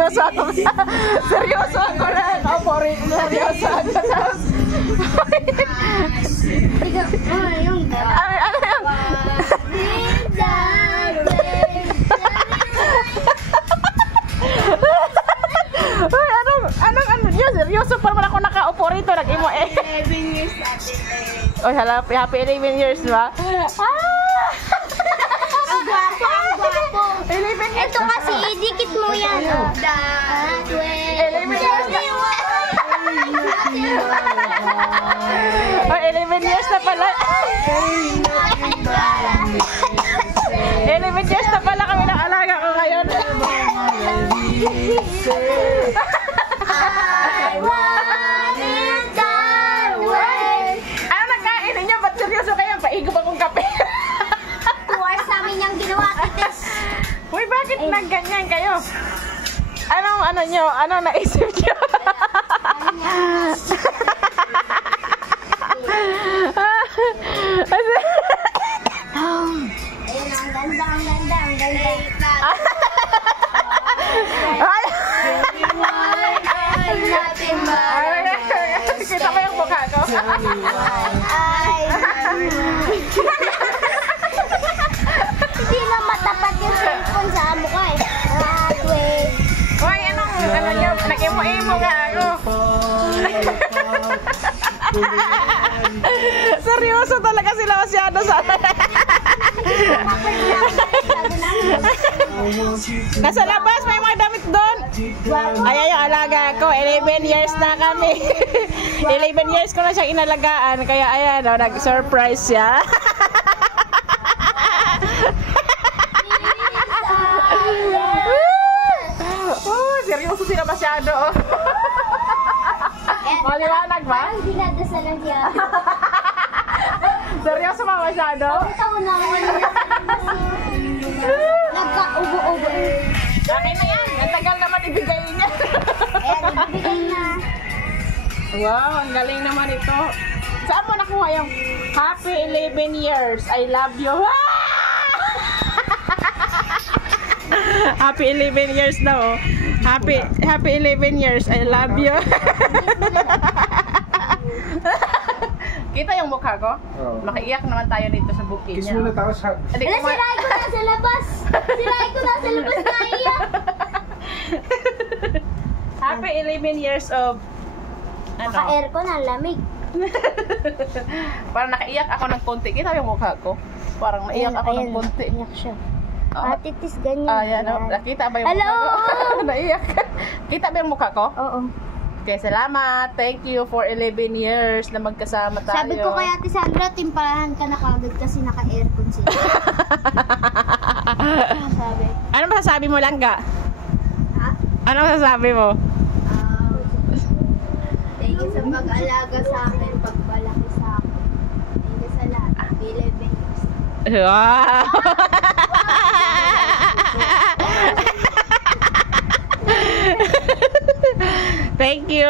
seryoso ako. Seryoso ako na. Opori, seryoso ako. Yung Ano yung? Uy, anong niya? Seryoso pa naman ako nakaupo rito. Nag-imo eh. 11 years natin. Oh, happy 11 years, ba? Ang gwapo, ang gwapo. 11 years. Ito kasi, idikit mo yan. 11 years na. Oh, 11 years na pala. 11 years na pala kami ng alaga ko ngayon. I want it that way. Ano nagkain ninyo? Ba't seryoso kayo? Paigop akong kape. 2 hours namin yung ginawa, titis. Uy, bakit nagganyan kayo? Anong ano nyo? Anong naisip nyo? Ayun, ang ganda, ang ganda, ang ganda. Ay! Natin ba? Kita ko yung mukha ko. Ay. Hindi na matapat yung cellphone sa mukha eh. Wait. Uy, anong ano nyo? Nag-imo-imo nga ako. Seryoso talaga sila masyado sa nasa labas, may mga damit doon. Ay, yung alaga ko. 11 years na kami. 11 years ko na siyang inalagaan. Kaya ayan, oh, nag-surprise siya. Oh, seryoso sila masyado. Oh. Maliwanag ba? Parang dinadasalan siya. Seryoso ba masyado? Ito mo na ako nagka-ubo-ubo. Okay na yan. Ang tagal naman ibigay niya. Ayan, ibigay na. Wow, ang galing naman ito. Saan mo nakuha yung happy 11 years? I love you. Happy 11 years daw. Happy 11 years. I love you. Kita yung mukha ko? Oo. Makiiyak naman tayo dito sa bukid Kiss niya. muna tapos hug. Hindi Ala, ko sirain ko na sa labas. Sirain ko na sa labas na iyak. Happy 11 years of Naka-aircon, ang lamig. Parang nakaiyak ako ng konti. Kita yung mukha ko? Parang naiyak ako ng konti. Iyak siya. Ah. Titis, ganyan. Ayan, oh. Nakita ba yung Hello! mukha ko? Naiyak. Kita ba yung mukha ko? Oo. Okay, salamat. Thank you for 11 years na magkasama tayo. Sabi ko kay Ate Sandra, timpalahan ka na kagad kasi naka-aircon sila. Sabi. Ano masasabi mo, Langga? Ha? Ano masasabi mo? Thank you sa pag-alaga sa akin, pagpalaki sa akin. Thank you sa lahat. Happy 11 years. Wow! Thank you!